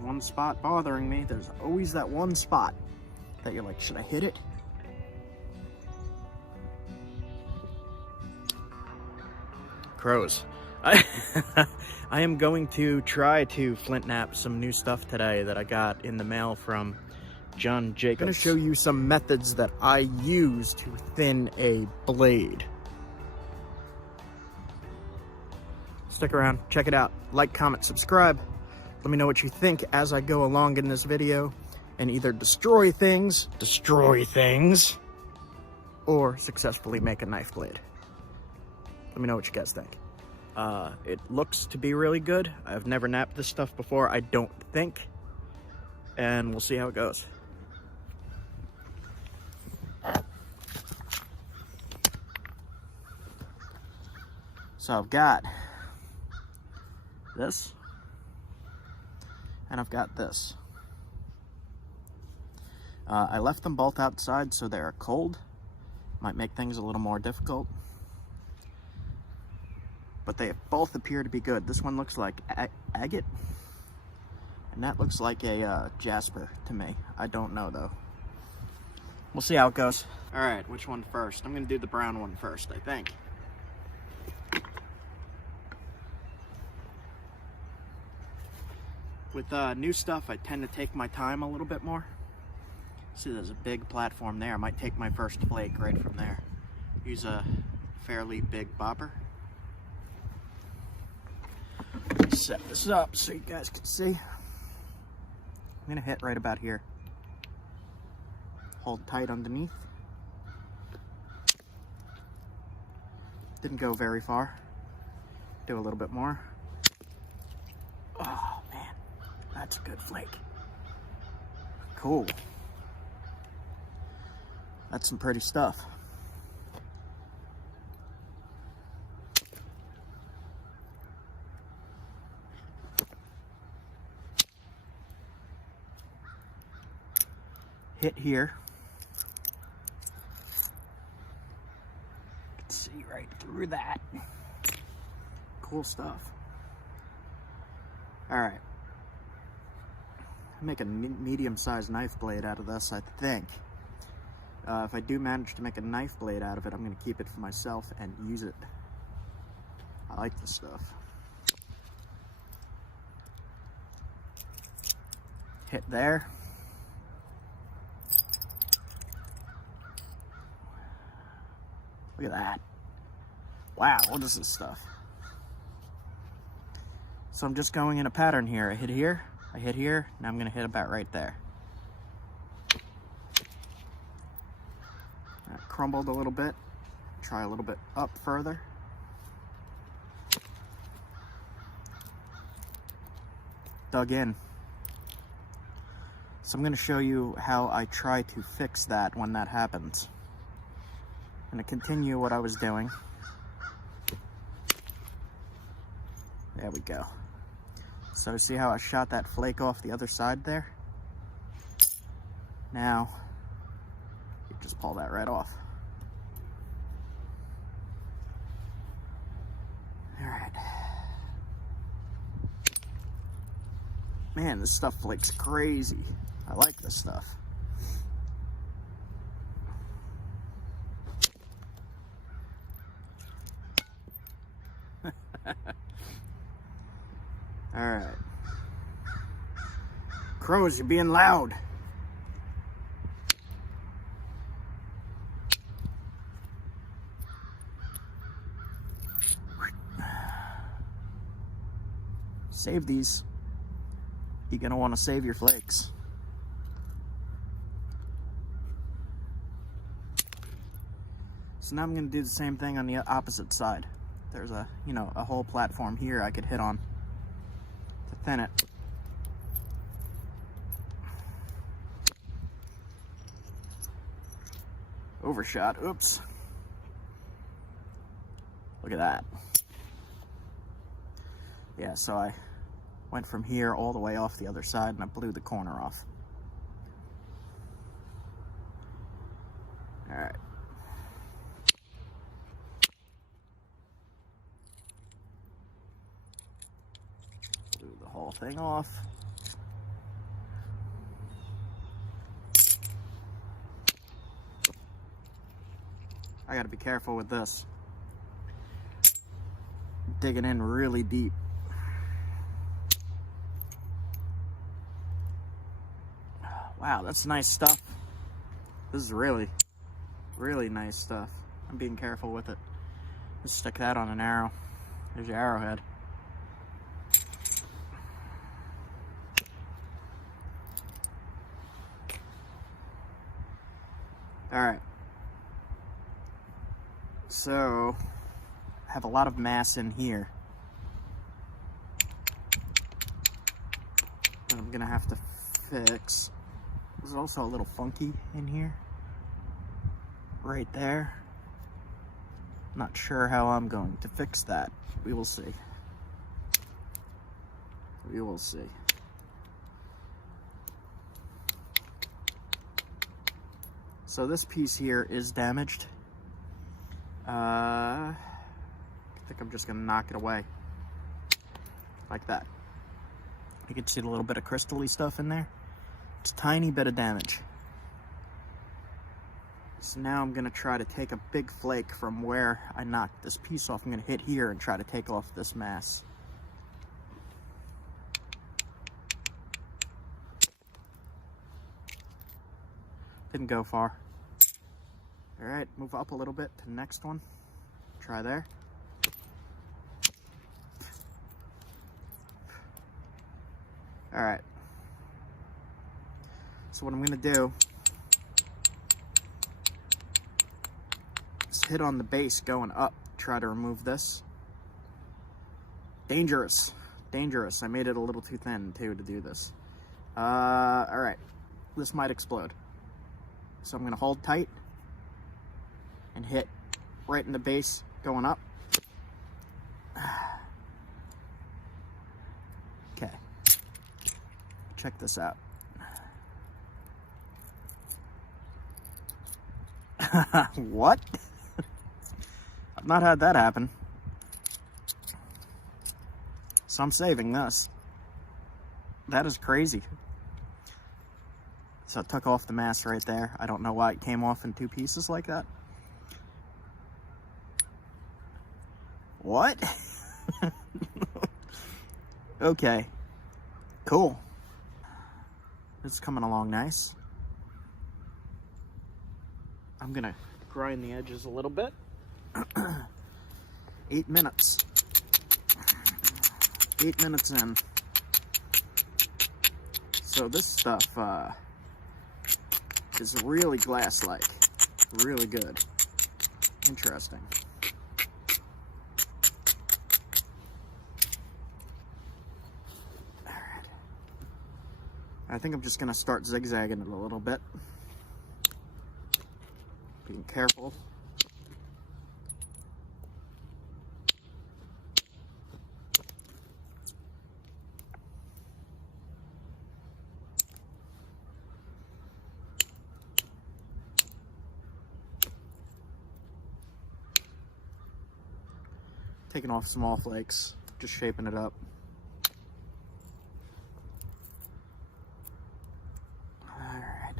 one spot bothering me. There's always that one spot that you're like, should I hit it? Crows. I am going to try to flint knap some new stuff today that I got in the mail from John Jacobs. I'm going to show you some methods that I use to thin a blade. Stick around, check it out. Like, comment, subscribe. Let me know what you think as I go along in this video and either destroy things, or successfully make a knife blade. Let me know what you guys think. It looks to be really good. I've never napped this stuff before, I don't think. And we'll see how it goes. So I've got this, and I've got this. I left them both outside so they're cold. Might make things a little more difficult. But they both appear to be good. This one looks like Agate, and that looks like a Jasper to me. I don't know though. We'll see how it goes. All right, which one first? I'm gonna do the brown one first, I think. With new stuff, I tend to take my time a little bit more. See, there's a big platform there. I might take my first flake right from there. Use a fairly big bopper. Set this up so you guys can see. I'm gonna hit right about here. Hold tight underneath. Didn't go very far. Do a little bit more. Oh man, that's a good flake. Cool. That's some pretty stuff. Hit here. You can see right through that. Cool stuff. All right. Make a medium-sized knife blade out of this, I think. If I do manage to make a knife blade out of it, I'm going to keep it for myself and use it. I like this stuff. Hit there. Look at that. Wow, what is this stuff? So I'm just going in a pattern here. I hit here, now I'm gonna hit about right there. That crumbled a little bit. Try a little bit up further. Dug in. So I'm gonna show you how I try to fix that when that happens. I'm gonna continue what I was doing. There we go. So see how I shot that flake off the other side there? Now, you just pull that right off. All right. Man, this stuff flakes crazy. I like this stuff. All right. Crows, you're being loud. Save these. You're gonna want to save your flakes. So now I'm gonna do the same thing on the opposite side. There's a, a whole platform here I could hit on to thin it. Overshot, oops. Look at that. Yeah, so I went from here all the way off the other side and I blew the corner off. All right. Blew the whole thing off. I gotta be careful with this. Digging in really deep. Wow, that's nice stuff. This is really, really nice stuff. I'm being careful with it. Just stick that on an arrow. There's your arrowhead. Alright. So, I have a lot of mass in here. That I'm gonna have to fix. There's also a little funky in here. Right there. Not sure how I'm going to fix that. We will see. We will see. So this piece here is damaged. I think I'm just gonna knock it away. Like that. You can see a little bit of crystal-y stuff in there. It's a tiny bit of damage. So now I'm gonna try to take a big flake from where I knocked this piece off. I'm gonna hit here and try to take off this mass. Didn't go far. All right, move up a little bit to the next one. Try there. All right. So what I'm gonna do is hit on the base going up, try to remove this. Dangerous, dangerous. I made it a little too thin too to do this. All right, this might explode. So I'm gonna hold tight and hit right in the base going up. Okay, check this out. What? I've not had that happen. So I'm saving this. That is crazy. So I took off the mass right there. I don't know why it came off in two pieces like that. What? Okay. Cool. It's coming along nice. I'm gonna grind the edges a little bit. 8 minutes. 8 minutes in. So this stuff is really glass-like. Really good. Interesting. Alright. I think I'm just gonna start zigzagging it a little bit. Being careful. Taking off small flakes, just shaping it up. Alright.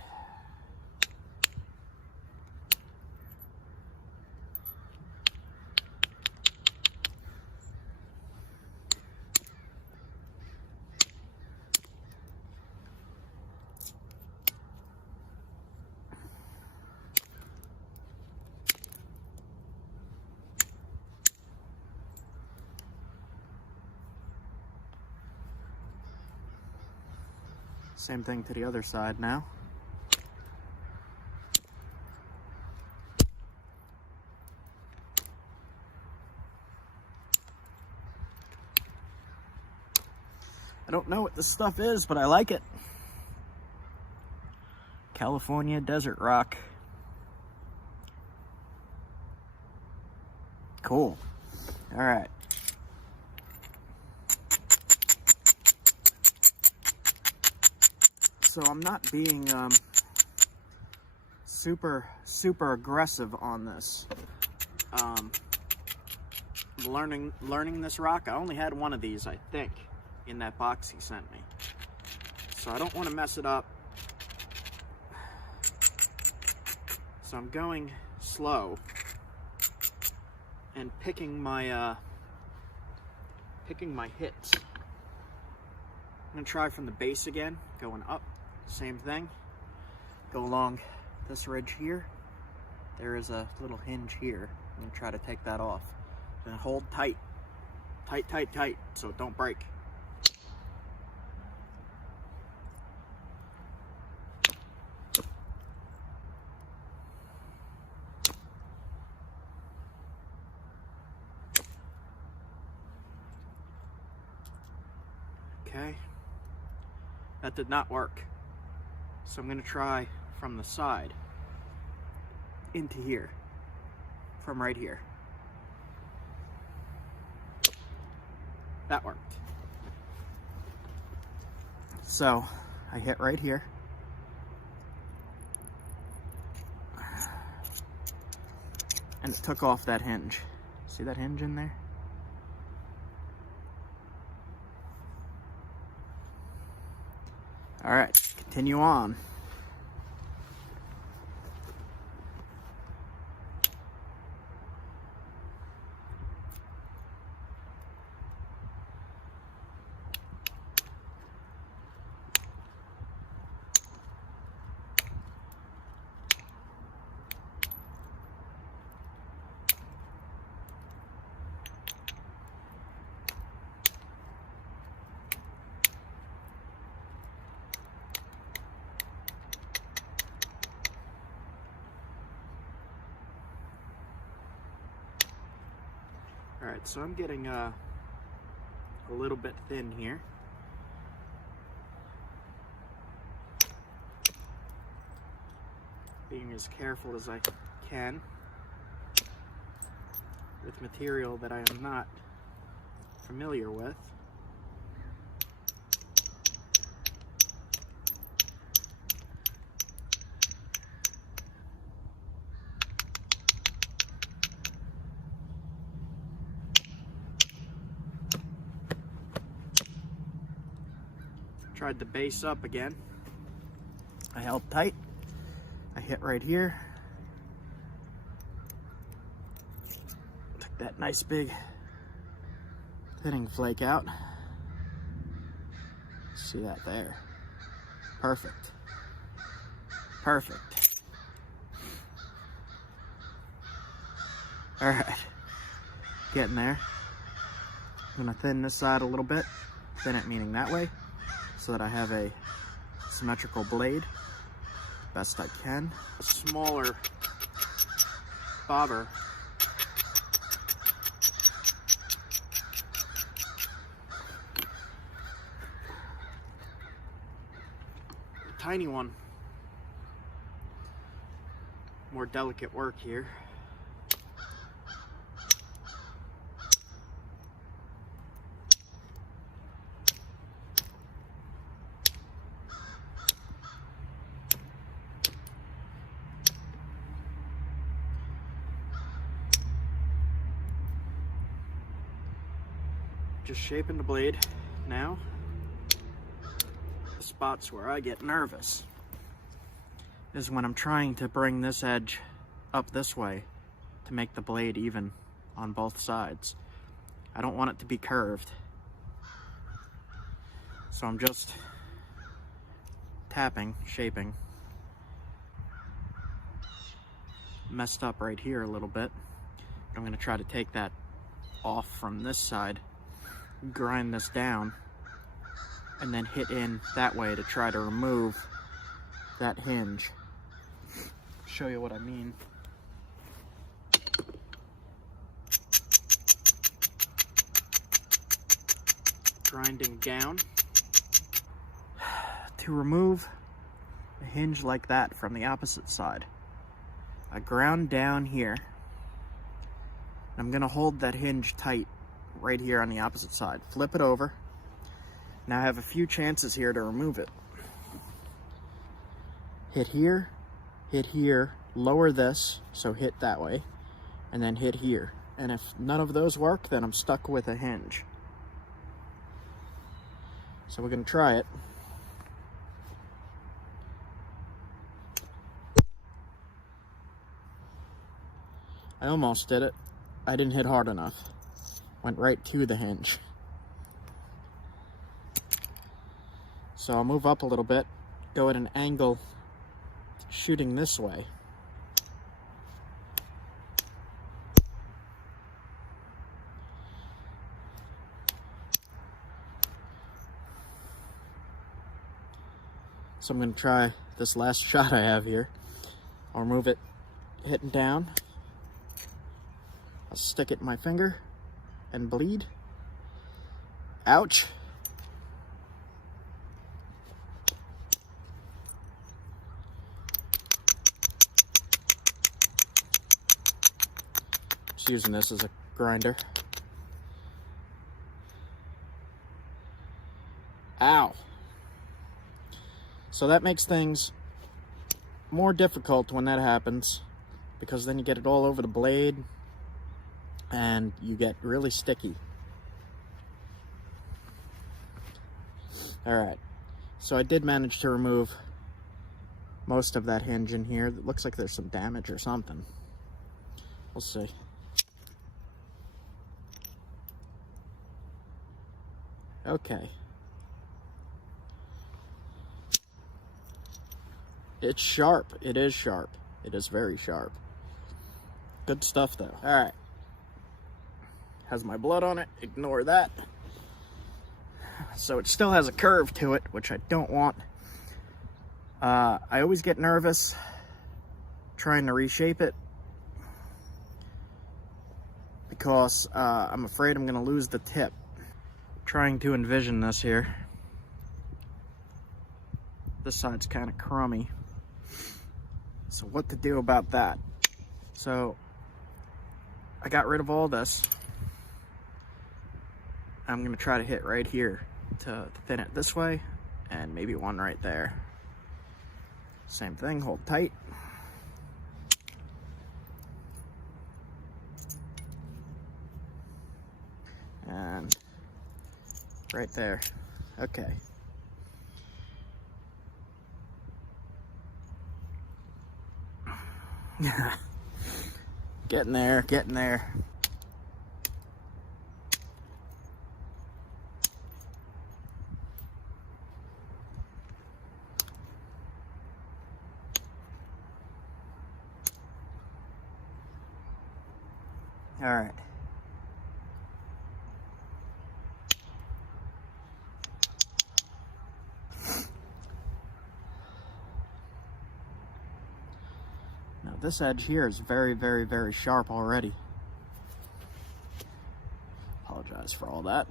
Same thing to the other side now. I don't know what this stuff is, but I like it. California desert rock. Cool. All right. So I'm not being super aggressive on this. Learning this rock. I only had one of these, I think, in that box he sent me. So I don't want to mess it up. So I'm going slow. and picking my hits. I'm gonna try from the base again, going up, same thing. Go along this ridge here. There is a little hinge here. I'm gonna try to take that off. And hold tight, tight, tight, tight, so it don't break. Okay, that did not work. So I'm gonna try from the side into here, from right here. That worked. So I hit right here. And it took off that hinge. See that hinge in there? All right, continue on. All right, so I'm getting a little bit thin here. Being as careful as I can with material that I am not familiar with. Tried the base up again. I held tight. I hit right here. Took that nice big thinning flake out. See that there? Perfect. Perfect. All right, getting there. I'm gonna thin this side a little bit. Thin it meaning that way, so that I have a symmetrical blade best I can. A smaller bobber tiny one. More delicate work here. Just shaping the blade now. The spots where I get nervous is when I'm trying to bring this edge up this way to make the blade even on both sides. I don't want it to be curved. So I'm just tapping, shaping. Messed up right here a little bit. I'm gonna try to take that off from this side, grind this down, and then hit in that way to try to remove that hinge. Show you what I mean. Grinding down to remove a hinge like that from the opposite side. I ground down here. I'm gonna hold that hinge tight right here on the opposite side. Flip it over. Now I have a few chances here to remove it. Hit here, lower this, so hit that way, and then hit here. And if none of those work, then I'm stuck with a hinge. So we're gonna try it. I almost did it. I didn't hit hard enough. Went right to the hinge. So I'll move up a little bit, go at an angle, shooting this way. So I'm going to try this last shot I have here. I'll remove it hitting down. I'll stick it in my finger and bleed. Ouch. Just using this as a grinder. Ow. So that makes things more difficult when that happens, because then you get it all over the blade and you get really sticky. Alright, so I did manage to remove most of that hinge in here. It looks like there's some damage or something. We'll see. Okay. It's sharp. It is sharp. It is very sharp. Good stuff, though. Alright. Has my blood on it. Ignore that. So it still has a curve to it, which I don't want. I always get nervous trying to reshape it, because I'm afraid I'm going to lose the tip. Trying to envision this here. This side's kind of crummy. So what to do about that? So I got rid of all this. I'm going to try to hit right here to thin it this way, and maybe one right there. Same thing, hold tight. And right there. Okay. Getting there, getting there. All right. Now this edge here is very, very, very sharp already. Apologize for all that.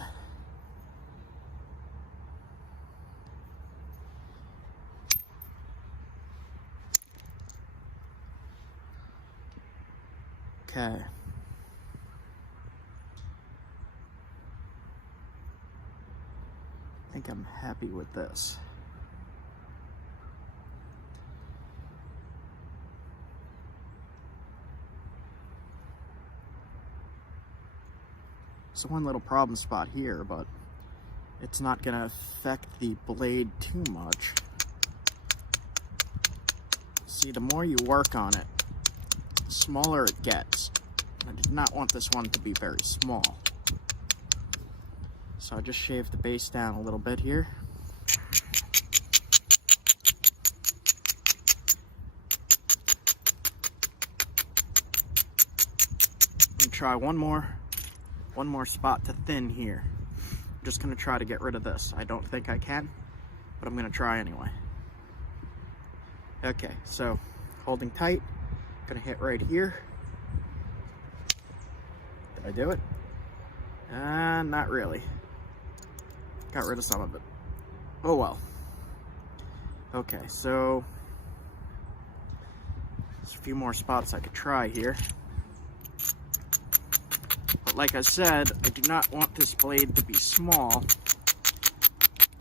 Okay. I think I'm happy with this. So one little problem spot here, but it's not going to affect the blade too much. See, the more you work on it, the smaller it gets. I did not want this one to be very small. So I just shaved the base down a little bit here. I'm gonna try one more spot to thin here. I'm just gonna try to get rid of this. I don't think I can, but I'm gonna try anyway. Okay, so holding tight, gonna hit right here. Did I do it? Not really. Got rid of some of it. Oh well. Okay, so there's a few more spots I could try here. But like I said, I do not want this blade to be small.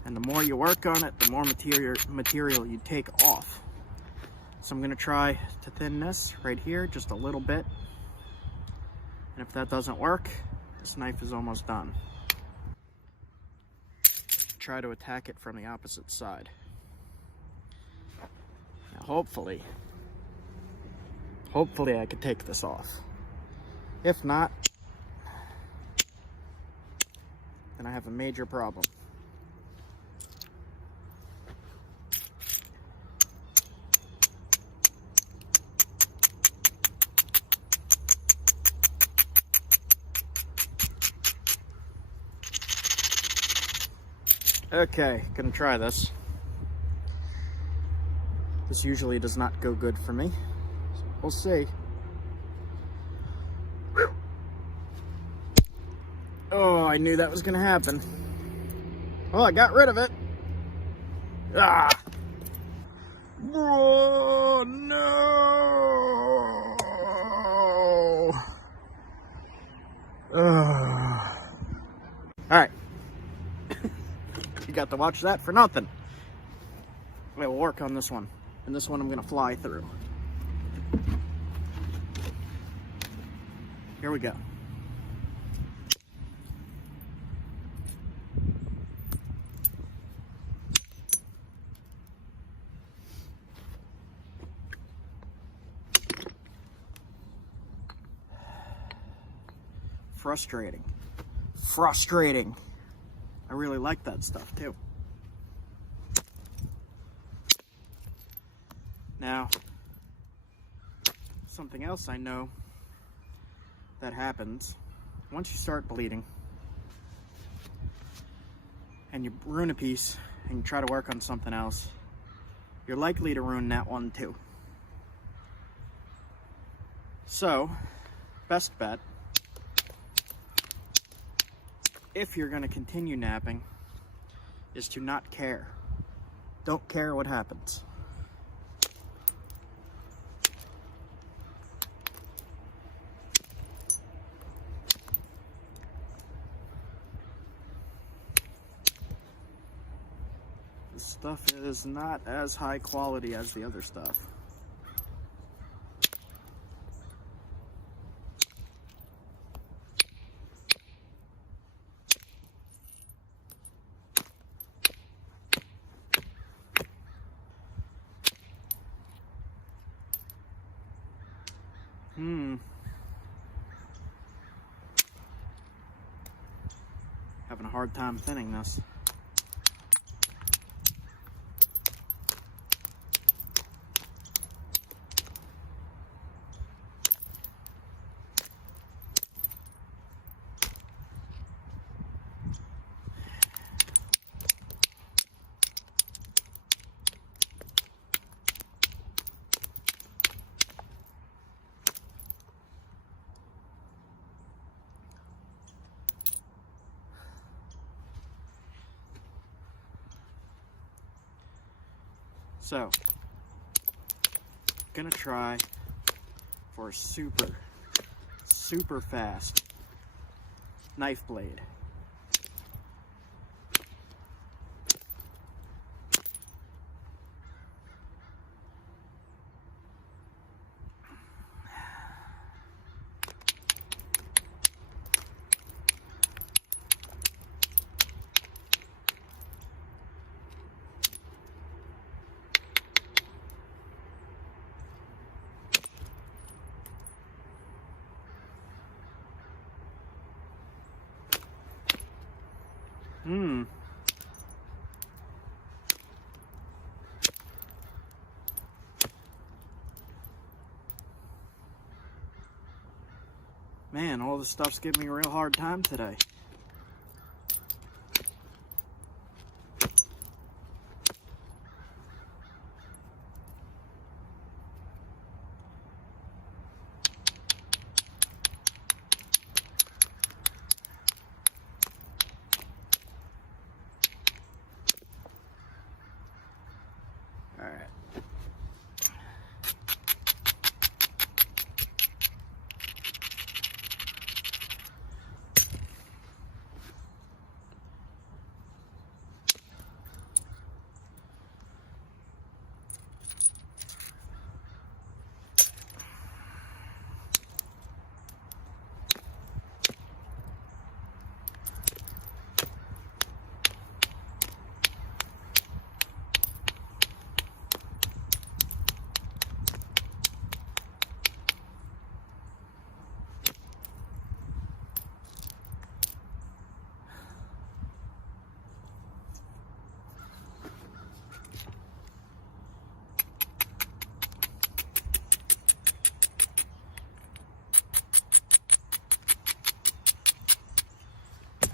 And the more you work on it, the more material you take off. So I'm going to try to thin this right here just a little bit. And if that doesn't work, this knife is almost done. Try to attack it from the opposite side. Now hopefully I could take this off. If not, then I have a major problem. Okay, gonna try this. This usually does not go good for me, so we'll see. Whew. Oh, I knew that was gonna happen. Oh, I got rid of it. Ah! Oh, no! Alright. You got to watch that for nothing. We'll work on this one. And this one I'm gonna fly through. Here we go. Frustrating. Frustrating. I really like that stuff too. Now, something else I know that happens once you start bleeding and you ruin a piece and you try to work on something else, you're likely to ruin that one too. So, best bet, if you're going to continue napping, is to not care. Don't care what happens. This stuff is not as high quality as the other stuff. Having a hard time thinning this. So, gonna try for a super fast knife blade. Man, all this stuff's giving me a real hard time today. All right.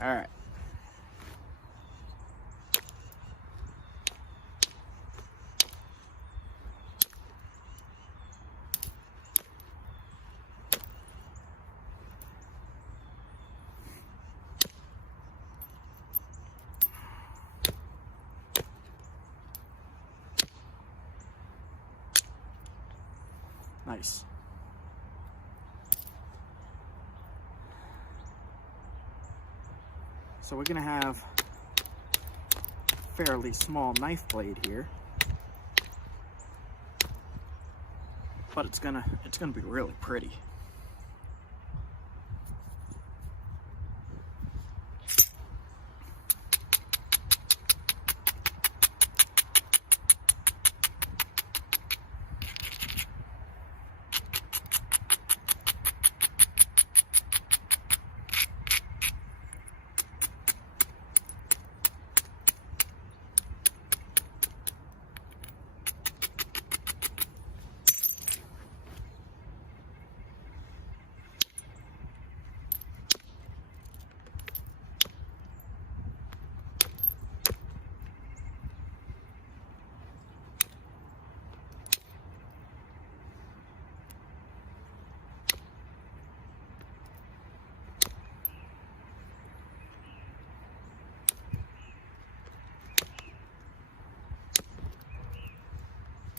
All right. Nice. So we're gonna have a fairly small knife blade here, but it's gonna be really pretty.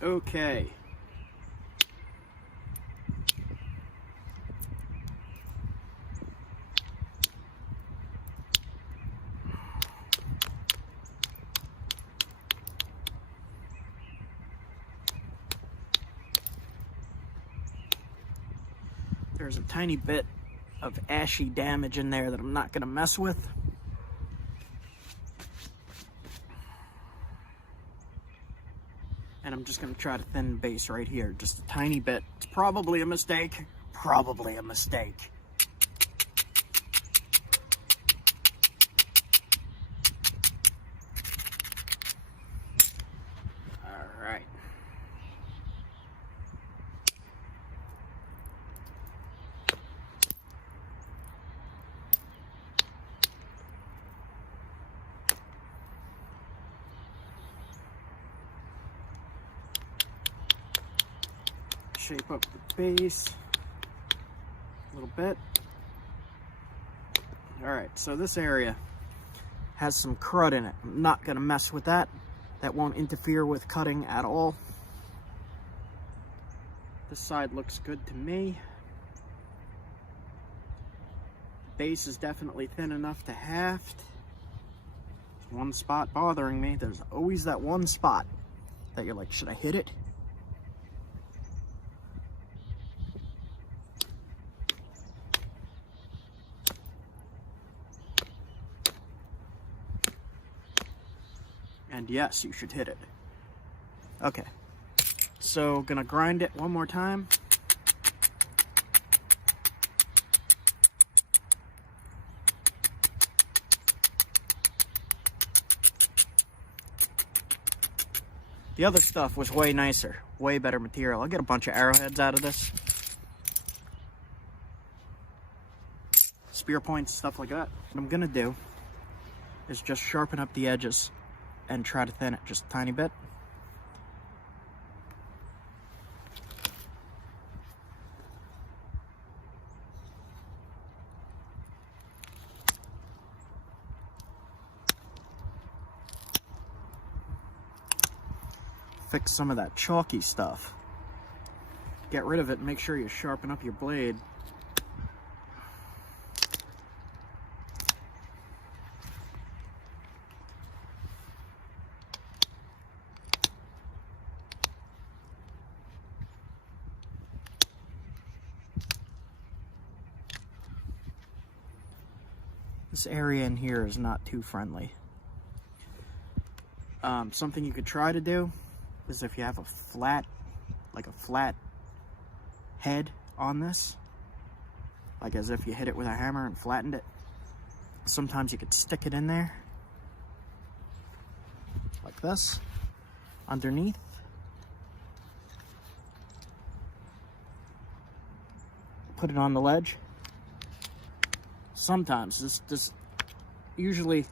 Okay. There's a tiny bit of ashy damage in there that I'm not going to mess with. And I'm just going to try to thin the base right here, just a tiny bit. It's probably a mistake. Probably a mistake. All right. Shape up the base a little bit. All right, so this area has some crud in it. I'm not gonna mess with that. That won't interfere with cutting at all. This side looks good to me. The base is definitely thin enough to haft. There's one spot bothering me. There's always that one spot that you're like, should I hit it? And yes, you should hit it. Okay, so gonna grind it one more time. The other stuff was way nicer, way better material. I'll get a bunch of arrowheads out of this. Spear points, stuff like that. What I'm gonna do is just sharpen up the edges and try to thin it just a tiny bit. Fix some of that chalky stuff. Get rid of it and make sure you sharpen up your blade. This area in here is not too friendly. Something you could try to do is if you have a flat head on this, like as if you hit it with a hammer and flattened it, sometimes you could stick it in there, like this, underneath. Put it on the ledge. Sometimes this usually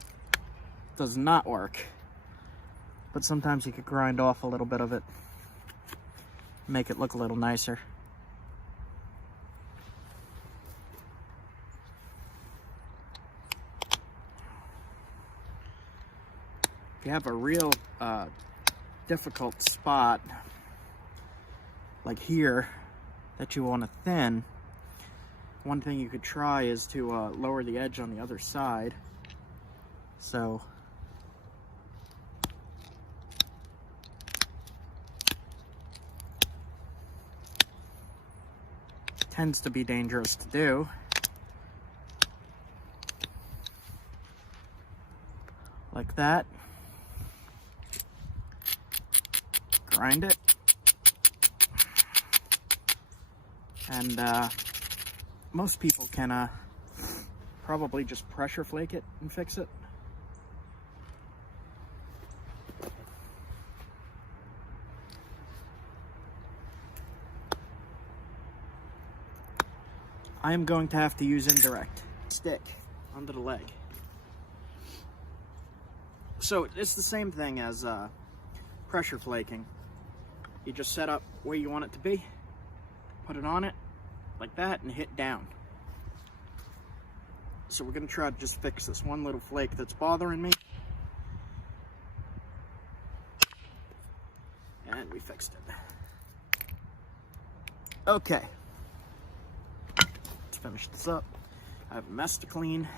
does not work, but sometimes you could grind off a little bit of it, make it look a little nicer. If you have a real difficult spot like here that you want to thin, one thing you could try is to lower the edge on the other side. So tends to be dangerous to do. Like that. Grind it. And most people can probably just pressure flake it and fix it. I am going to have to use indirect stick under the leg. So it's the same thing as pressure flaking. You just set up where you want it to be, put it on it like that, and hit down. So we're going to try to just fix this one little flake that's bothering me. And we fixed it. Okay. Let's finish this up. I have a mess to clean.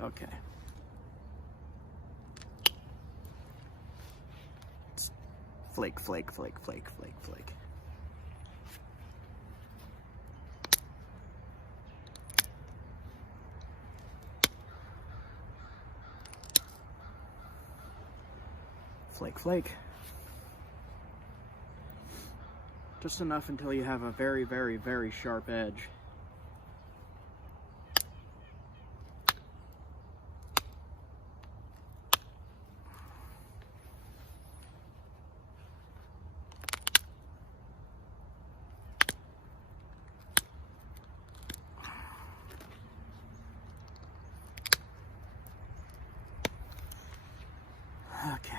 Okay. It's flake, flake, flake, flake, flake, flake. Flake, flake. Just enough until you have a very, very, very sharp edge. Okay.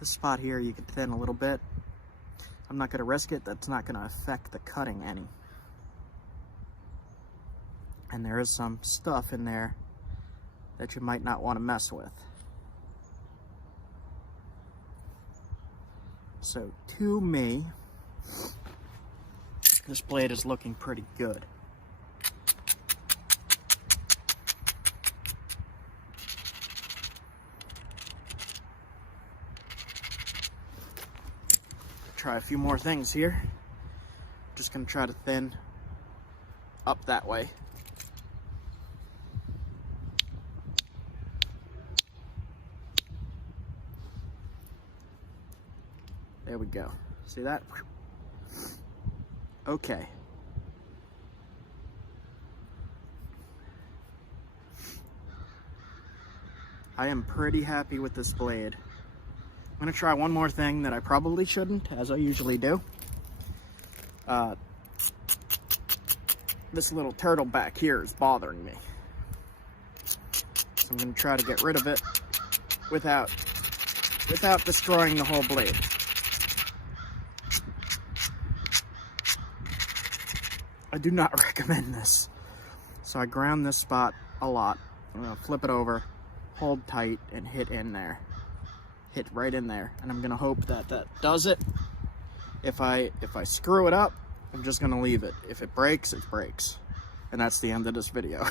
This spot here you can thin a little bit. I'm not going to risk it. That's not going to affect the cutting any. And there is some stuff in there that you might not want to mess with. So to me, this blade is looking pretty good. Try a few more things here. Just gonna try to thin up that way. There we go. See that? Okay. I am pretty happy with this blade. I'm going to try one more thing that I probably shouldn't, as I usually do. This little turtle back here is bothering me. So I'm going to try to get rid of it without destroying the whole blade. I do not recommend this. So I ground this spot a lot. I'm going to flip it over, hold tight, and hit in there. Hit right in there, and I'm gonna hope that that does it. If I screw it up, I'm just gonna leave it. If it breaks, it breaks, and that's the end of this video.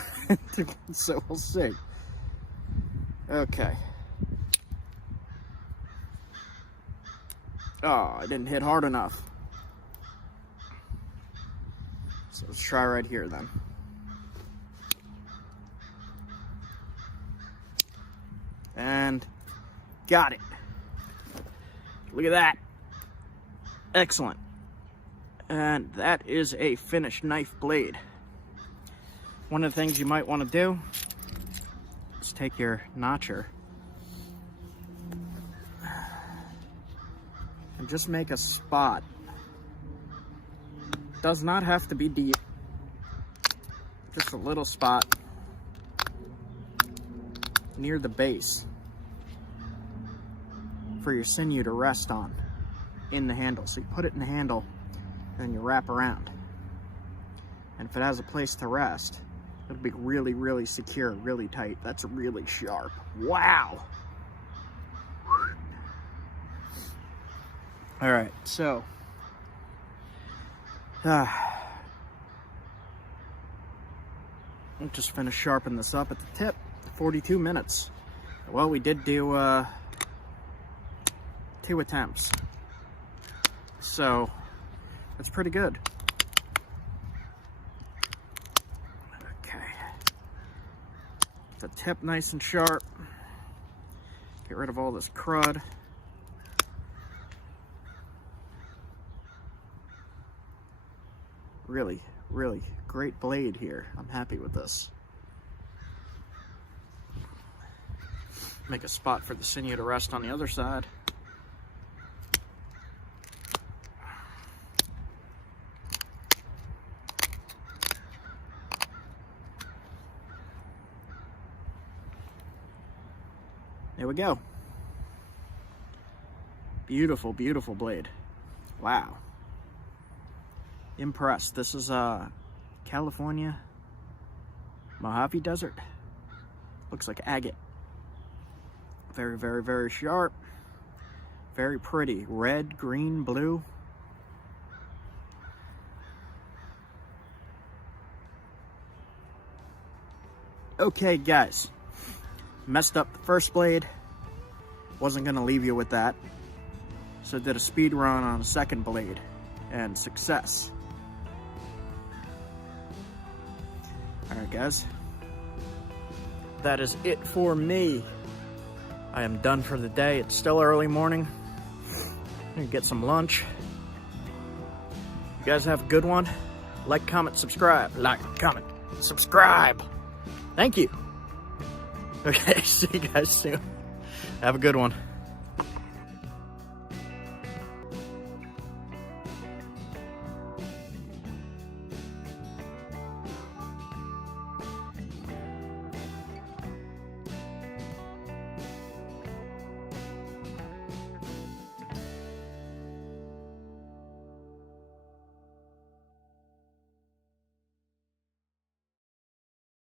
So we'll see. Okay. Oh, I didn't hit hard enough. So let's try right here then. And got it. Look at that. Excellent. And that is a finished knife blade. One of the things you might want to do is take your notcher and just make a spot. Does not have to be deep. Just a little spot near the base for your sinew to rest on in the handle. So you put it in the handle and then you wrap around. And if it has a place to rest, it'll be really, really secure, really tight. That's really sharp. Wow. All right, so I'll just finish sharpening this up at the tip. 42 minutes. Well, we did do 2 attempts, so that's pretty good. Okay, the tip nice and sharp. Get rid of all this crud. Really, really great blade here. I'm happy with this. Make a spot for the sinew to rest on the other side. There we go. Beautiful, beautiful blade. Wow. Impressed. This is California Mojave Desert. Looks like agate. Very, very, very sharp. Very pretty. Red, green, blue. Okay, guys. Messed up the first blade. Wasn't gonna leave you with that. So did a speed run on a second blade. And success. Alright, guys. That is it for me. I am done for the day. It's still early morning. I'm gonna get some lunch. You guys have a good one. Like, comment, subscribe. Like, comment, subscribe. Thank you. Okay, see you guys soon. Have a good one.